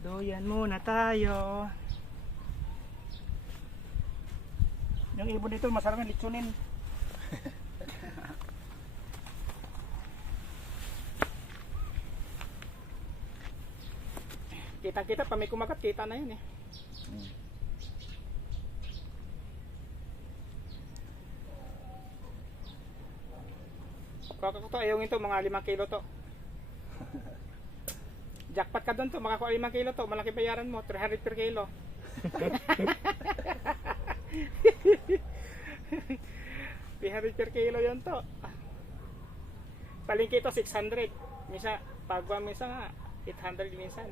Doyan muna tayo. Yung ibon dito masarap ng litsunin. Kita-kita pa may kumagat, kita na yun eh. Kaka ko to, ayaw ito, mga 5 kilo to. Jackpot ka doon to, makakuha 5 kilo to, malaki bayaran mo, 300 per kilo. 300 per kilo yun to. Palingki ito 600. Misa, pagwa misa nga 800 minsan.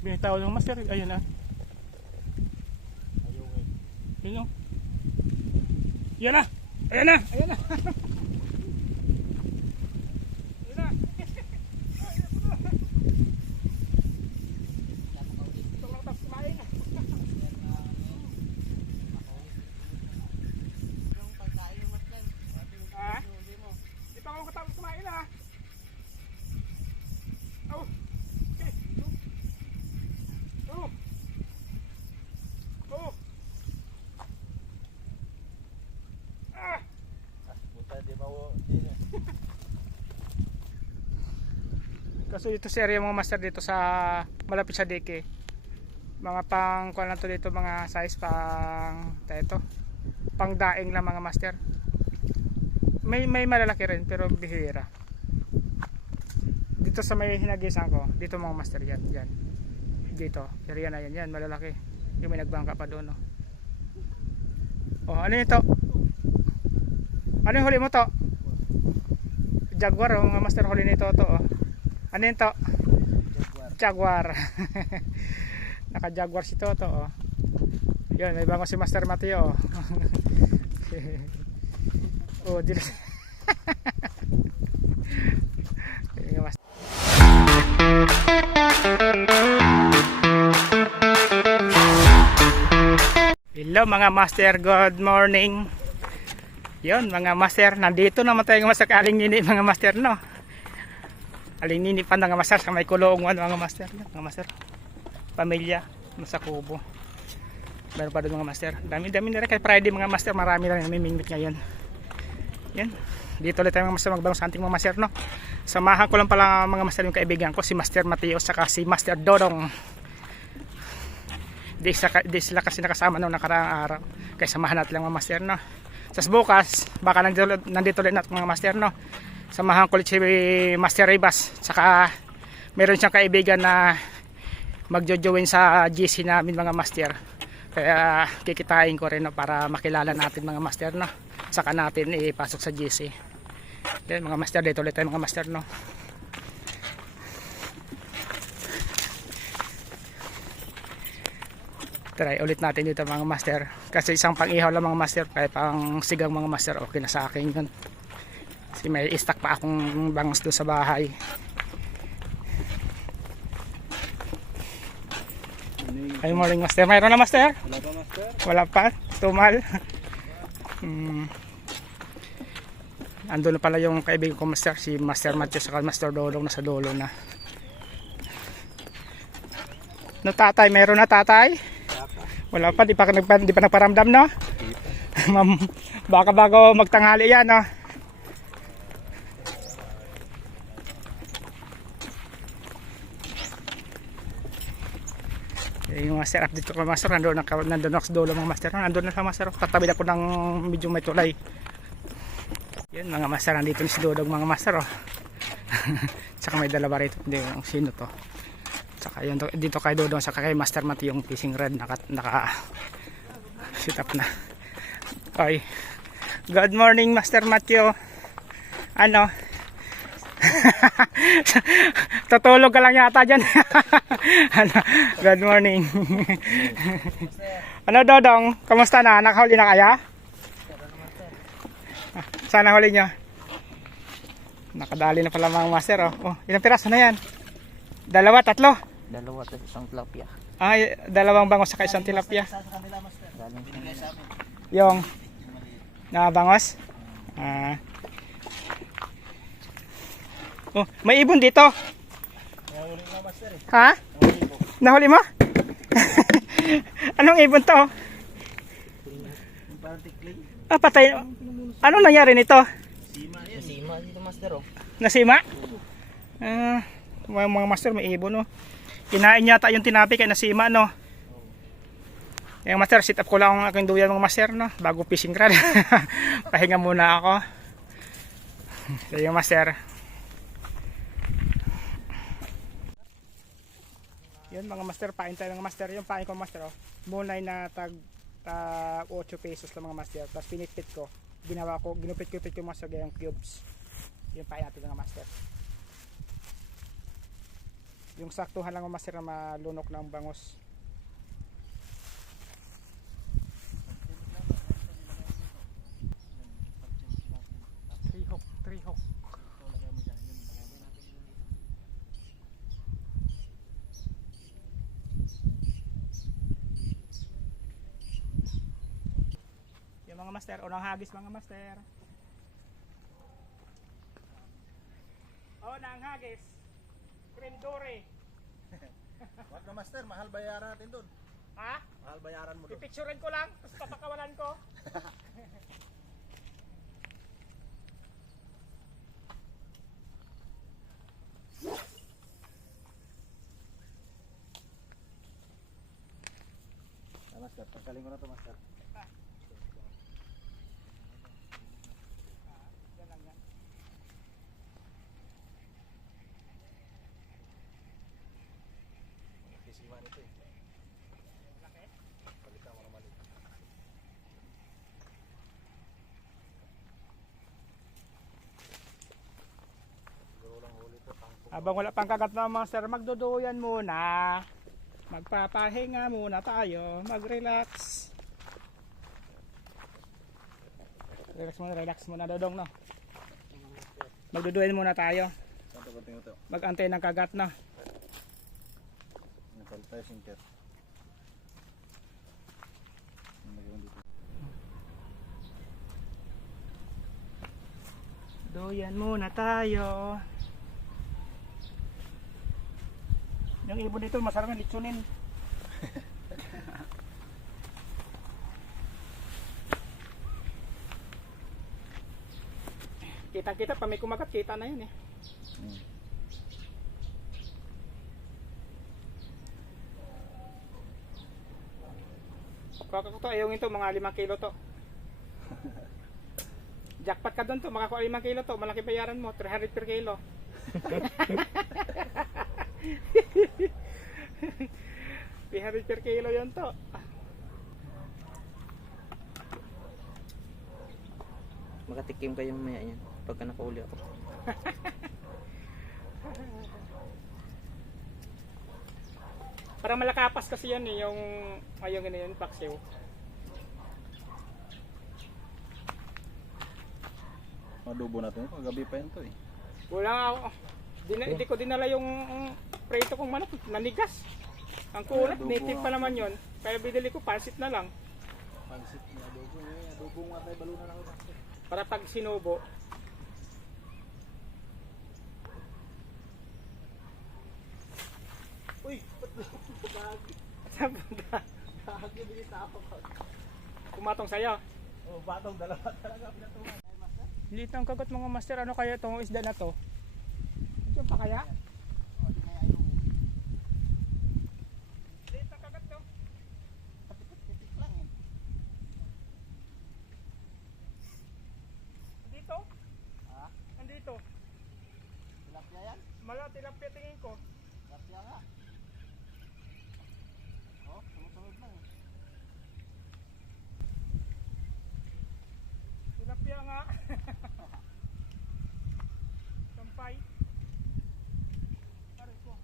Binitaw ng master, ayun na. Ayun. Yan na. Ayan na. Ayan na. Kasi dito sa area mga master dito sa malapit sa dike. Mga pang kuan lang to dito, mga size pang ito. Pang daing lang mga master. May malalaki rin pero bihira. Dito sa may hinagisan ko, dito mga master yan. Dito, area na yan, malalaki. Yung may nagbangka pa doon, no. Oh, ano ito? Ano yung huli mo to? Jaguar, oh, mga master, huli nito to, oh. Ano yun to? Jaguar. Naka Jaguar si Toto, oh. Yun, may bango si Master Mateo, oh. Oh, dito. Hello mga master, good morning. Yun mga master, nandito naman tayo sa Aling Nini mga master, no. Aling Nini pa nga master sa may kulungan mga master, mga master. Pamilya sa Kubo. Meron pa doon mga master. Dami-dami na rin kay Friday mga master, marami na rin namimingwit ngayon. Yan. Dito ulit tayo mga master magbang sa ating mga master, no. Samahan ko lang pala mga master yung kaibigan ko, si Master Mateo saka si Master Dodong. Di sila kasi nakasama noong nakaraang araw. Kaya samahan natin lang mga master, no. Sa bukas, baka nandito ulit natin mga master, no. Samahan ko ulit si Master Ribas. Saka meron siyang kaibigan na magjo-join sa GC namin mga master. Kaya kikitain ko rin, no, para makilala natin mga master, no. Saka natin ipasok sa GC. Then mga master, dito ulit tayo mga master, no. Try ulit natin dito mga master. Kasi isang pang-ihaw lang mga master, kaya pang sigang mga master, okay na sa akin yun. Kasi may stock pa akong bangus doon sa bahay. Ay morning master. Mayroon na master? Wala pa master? Wala pa? Tumal? Andun na pala yung kaibigan ko master, si Master Matthew saka Master Dodong, nasa dulo na. No tatay? Meron na tatay? Wala pa, di pa nagparamdam, no? Baka bago magtanghali yan, no? Yung master update ko master, nandun ako sa dulo mga master, nandun na sa master, tatabi ako ng medyo may tulay. Yan mga master, nandito ni si Dodong mga master, oh. Tsaka may dalawa rito, hindi yung sino to. Tsaka yun, dito kay Dodong, saka kay Master Mati yung fishing rod, naka sit up na. Okay, good morning Master Matthew. Ano? Tutulog ka lang yata dyan. Ano? Good morning. Ano Dodong? Kamusta na? Nakahuli na kaya? Saan nahuli nyo? Nakadali na pala mga master, oh. Oh, ilang piraso na yan? Dalawa, tatlo? Dalawa at isang tilapia. Ay, dalawang bangos sa isang tilapia. Yung bangos? Oh, may ibon dito. Ha? Nahuli mo? Anong ibon to? Ah, patay. Anong nangyari nito? Sima dito, master, oh. Nasima? Mga master, may ibon, no? Kinain yata yung tinapi kaya nasima, no? Yung master, sit up ko lang ang aking duyan mga master, no? Bago fishing rod. Pahinga muna ako. So yung master. Yun mga master, pain tayo mga master. Yung pain ko master, oh. Munay na tag 8 pesos lang mga master. Tapos pinitpit ko. Ginawa ko, ginupit-kupit ko master yung cubes. Yung pain natin mga master. Yung saktuhan lang mga master na malunok ng bangus. Three hook. Yung mga master, unang hagis mga master. Unang hagis. Cream dore. Wag na master, mahal bayaran natin doon. Ha? Mahal bayaran mo doon. Pipicturein ko lang, tapos papakawalan ko. Master, pagkaling ko na to master. Yan lang yan. Kisima nito eh. Laki. Palitan mo na mali. Siguro lang huli to. Habang wala pang kagat na master, magduduyan muna. Magpapahinga muna tayo. Mag-relax. Relax muna dodong, no? Magduduyan muna tayo. Saan to konting ito? Mag-antay ng kagat, no? Napal tayo sinker. Duyan muna tayo. Yung ibon dito masarap na litsunin. Kita-kita pa may kumagat, kita na yun eh. Kuha ko to, ayaw ito, mga 5 kilo to. Jackpot ka doon to, makakuha 5 kilo to, malaki bayaran mo, 300 per kilo. 300 per kilo yun to. Makatikim kayo mamaya yan. Pagka nakauli ako. Parang malakapas kasi yan eh, yung ayong yun, paksiw. Madubo natin ito. Gabi pa yan to eh. Wala ako. Hindi ko dinala yung preto kong manok, nanigas. Ang kulat, Adobo native pa naman yun. Kaya binili ko, pansit na lang. Pansit ni adobo. Adobo nga tayo, balunan ako master. Para pag sinubo. Uy! Kahagi din ako. Pumatong sa'yo. Oh, batong dalawa talaga pinatungan. Liit ng kagat mga master, ano kaya itong isda na to? Ito pa kaya? O, di kaya yung Liit ng kagat to. titik lang eh. Dito? Ha? Andito. Tilapia yan? Tilapia tingin ko. Tilapia nga. Oh, sunod-sunod lang eh. Tilapia nga. Sampay. Aray ko.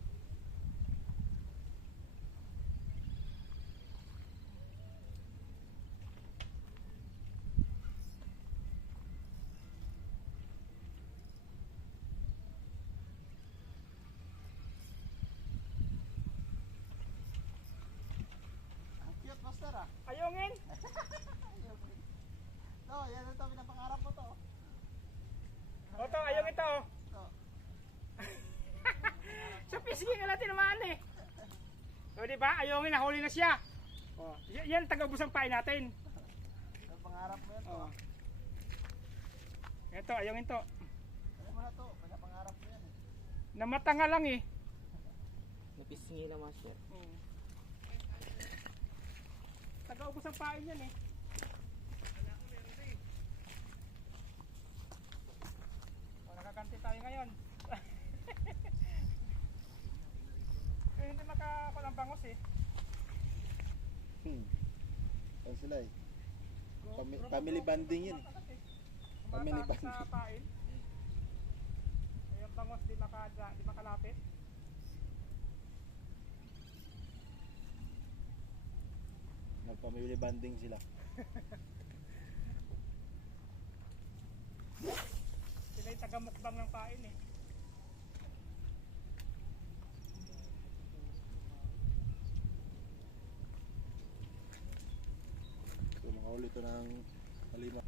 Ang cute master ah. Ayungin. No, yan ito, pinapangarap mo to. Oto, ayong ito. Ito. Sa pisngi ka natin naman eh. O di ba? Ayungin, nahuli na siya. O, yan taga-ubos ang pain natin. Ang pangarap mo yan to. O. Ito, ayungin to. Ano mo na to? Pangarap mo yan eh. Namata nga lang eh. Napisngi na master. Taga-ubos ang pain yan eh. O, nakaganti tayo ngayon. Eh, hindi makakulang bangos eh. Ano sila eh? Family bonding yun eh. Family Kumata bonding. sa pain. Yung bangos di makalapit. Nag-family bonding sila. Sila yung taga-mukbang ng pain eh. So makahuli ito ng halima.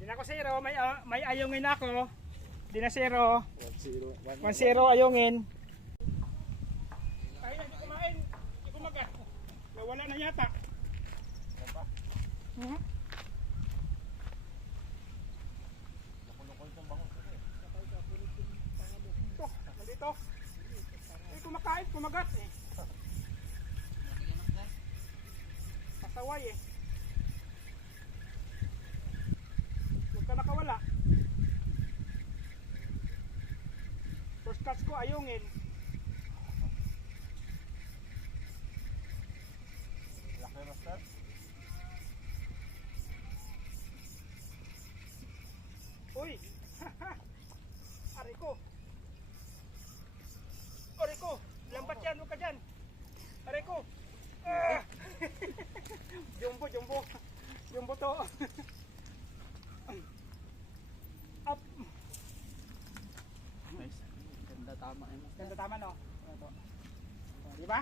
Di na ako zero, may ayungin ako. Di na zero. 1-0. 1-0 ayungin. Tayo na, di kumain. Di kumagat. Wala na yata. Ano pa? Nakulukol itong bangon ko eh. Ito, nandito. Hindi kumakain, kumagat eh. Pasaway eh. Huwag ka nakawala. First catch ko, ayungin. Laki master. Uy! Ariko! Ariko! Lambat yan, huwag ka dyan! Ariko! Ah! Jumbo, jumbo! Jumbo to! Up! Nice. Ganda tama eh. Ganda tama no? Ito. Di ba?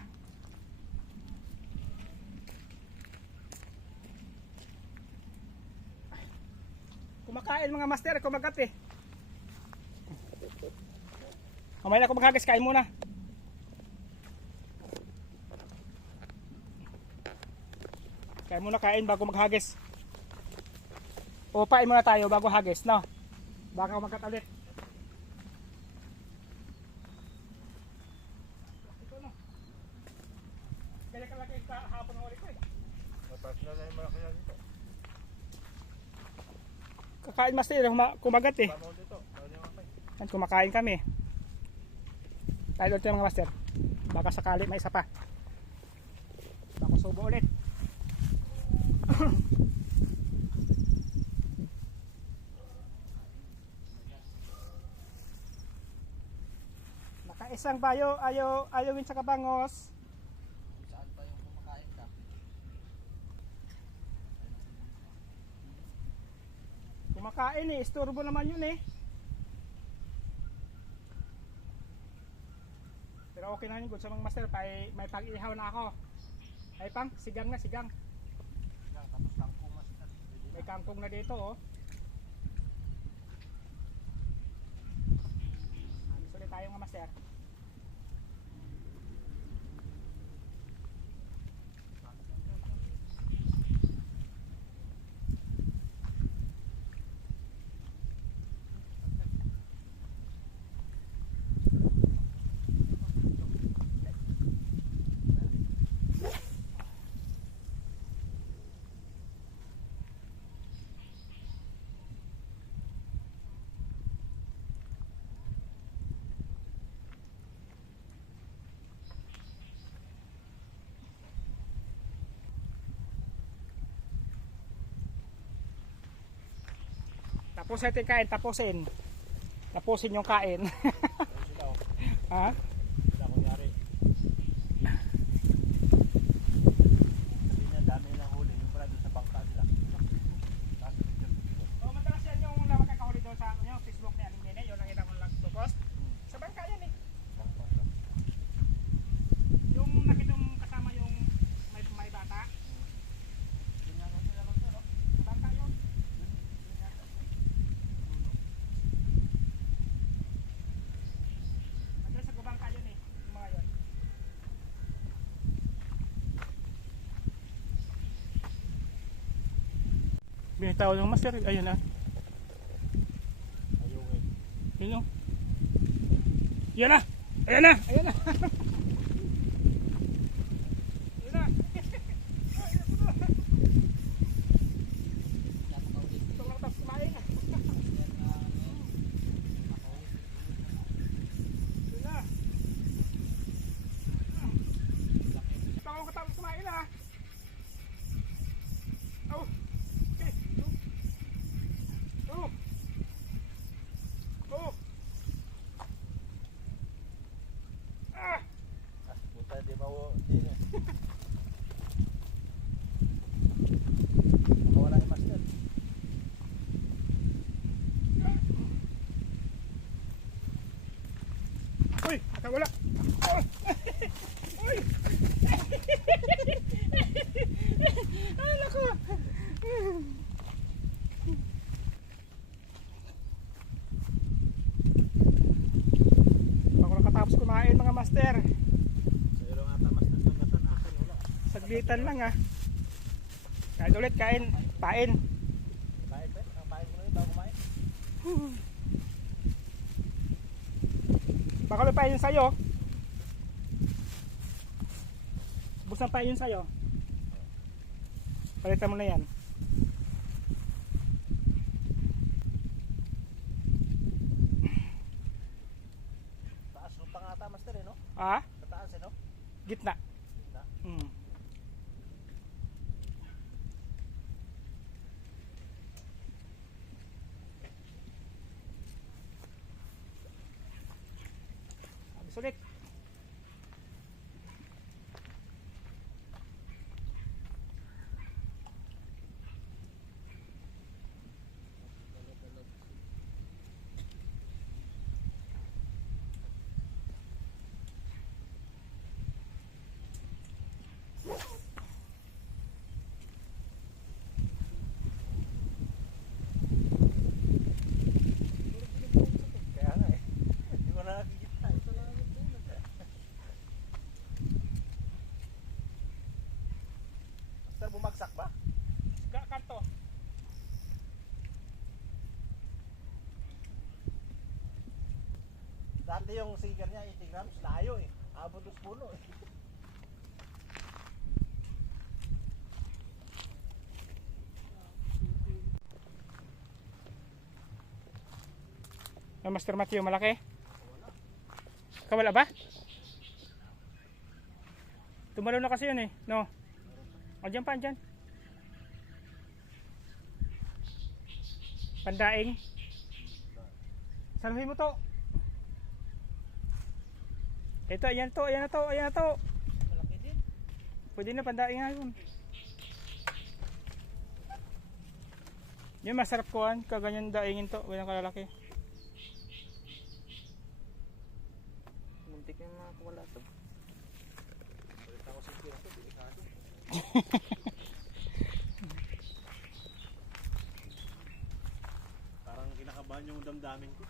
Kumakain mga master, kumagat eh. Kamay na kumakagas, kain muna. Kain muna, kain bago maghagis. O pain muna tayo bago hagis, no? Baka kumagat ulit. Ito no. Kaya kalaki sa hapon ng ulit ko eh. Mataas na yung malaki yan dito. Kakain master, kumagat eh. Paano dito? Paano yung makay? Yan, kumakain kami. Tayo ulit mga master. Baka sakali may isa pa. Baka subo ulit. Nakaisang bayo, ayawin sa kabangos. Saan pa yung kumakain ka? Kumakain eh, isturbo naman yun eh. Pero okay na yun, good sa mga master, may pag-ihaw na ako. Ay pang, sigang na, sigang. Yan, tapos kangkong master. May kangkong na dito oh. Alis ulit tayo mga master. Tapos natin kain, tapusin. Tapusin yung kain. Ayun sila oh. Ha? Sila kunyari. Sabi niya, dami nilang huli. Yung pala doon sa bangka sila. Tapos dito. Oh, madalas yan yung nakakahuli doon sa yung Facebook ni Aling Nene, yung nakita mo lang to post. Sa bangka yan eh. Bangka sila. Yung nakita mo kasama yung may bata. Yun nga sila master oh. Sa bangka yun. Madalas sa bangka Pinitaw ng master. Ayun na. Ayungin. Yun o. Yan na. Ayan na. Ayan na. Ayan na. Ito lang tapos kumain. Ayan na. Ito lang tapos kumain na. Oh. Okay. Oh. Oh. Ah. Puta, di ba di na. Makawala yung master. Uy, wala. Oh. Uy. Ay, naku. Ako nakatapos kumain mga master. Sa ilo nga tamas na sangatan, akin wala. Saglitan lang ah. Kahit ulit kain, pain. Pain ba? Ang pain ko na yun, bago kumain. Baka may pain yun sa'yo. Busan pain yun sa'yo. Palitan mo na yan. Taas nung pangata, master eh, no? Ah? Sa taas eh, no? Gitna. Gitna. Hmm. Sulit. Kaya nga eh. Hindi mo na nakikita. Ito lang ang ito. Master, bumagsak ba? Kanto. Dati yung sigar niya, 80 grams, layo eh. Abot dos puno eh. Ang Master Matthew, malaki? Kawala ba? Tumalo na kasi yun eh. No? O dyan pa, dyan. Pandaing. Saluhin mo to. Ito, ayan to, ayan na to, ayan na to. Malaki din. Pwede na pandaing nga yun. Yung masarap kuhan, kaganyan daingin to, walang kalalaki. Muntik na yung mga kuwala to. Balita ko sigar ako, delikado. Parang kinakabahan yung damdamin ko.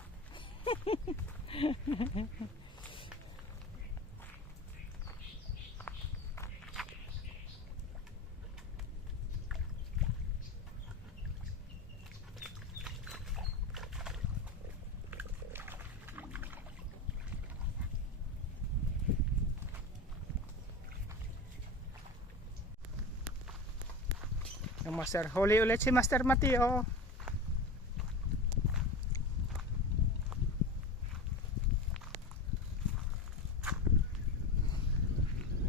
Yung Master, huli ulit si Master Mateo.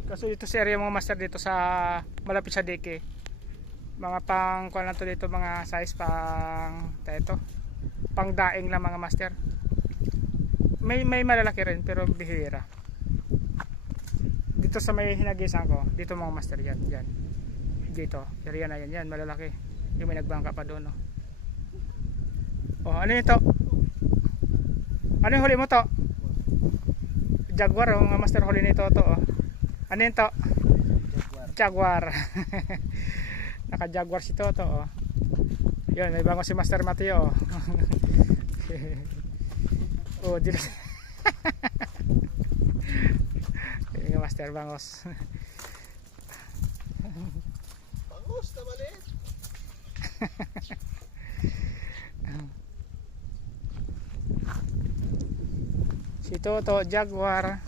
Kaso dito sa area mga master dito sa malapit sa dike. Mga pang kuan lang to dito, mga size pang ito. Pang daing lang mga master. May malalaki rin pero bihira. Dito sa may hinagisan ko, dito mga master yan, yan. Dito, area na yan, malalaki. Yung may nagbangka pa doon, no. Oh, ano ito? Ano yung huli mo to? Jaguar, oh, mga master, huli nito to, oh. Ano yun to? Jaguar. Naka-jaguar si Toto, oh. Yun, may bango si Master Mateo. Oh, dito. Yung Master Bangos. Bangus na maliit. Si Toto, Jaguar.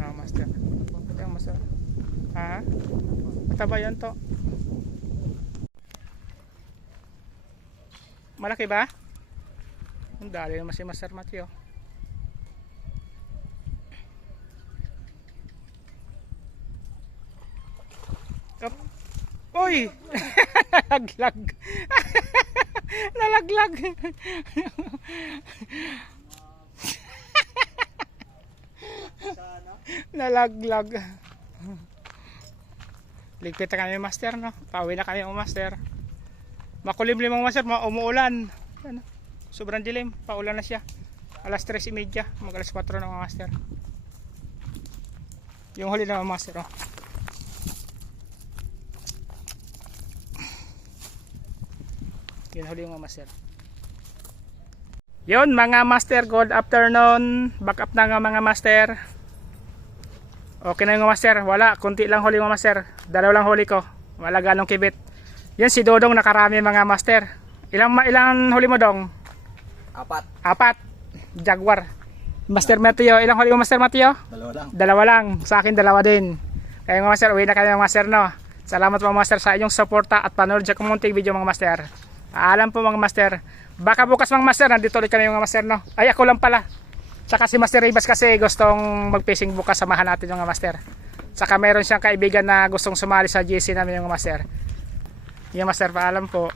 Ah, master. Yung master. Ha? Mataba yan to. Malaki ba? Ang dali naman si Master Matthew. Up. Uy! Nalaglag. Nalaglag. Nalaglag. Ligpit na kami master, no? Pauwi na kami master. Makulimlim ang master, umuulan. Ano? Sobrang dilim, paulan na siya. Alas 3:30, mag alas 4 na mga master. Yung huli na mga master, oh. Yun huli yung mga master. Yun mga master, good afternoon. Back up na nga mga master. Okay na yung mga master. Wala, kunti lang huli mga master. Dalaw lang huli ko. Wala ganong kibit. Yan si Dodong nakarami mga master. Ilang huli mo dong? Apat. Jaguar. Master Mateo, ilang huli mo Master Mateo? Dalawa lang. Sa akin dalawa din. Kaya mga master, uwi na kayo mga master, no? Salamat mga master sa inyong suporta at panood sa kumunting video mga master. Alam po mga master. Baka bukas mga master, nandito ulit kami mga master, no? Ay ako lang pala. Tsaka si Master Ribas kasi gustong mag-fishing bukas, samahan natin mga master. Tsaka meron siyang kaibigan na gustong sumali sa GC namin mga master. Yung master, paalam po.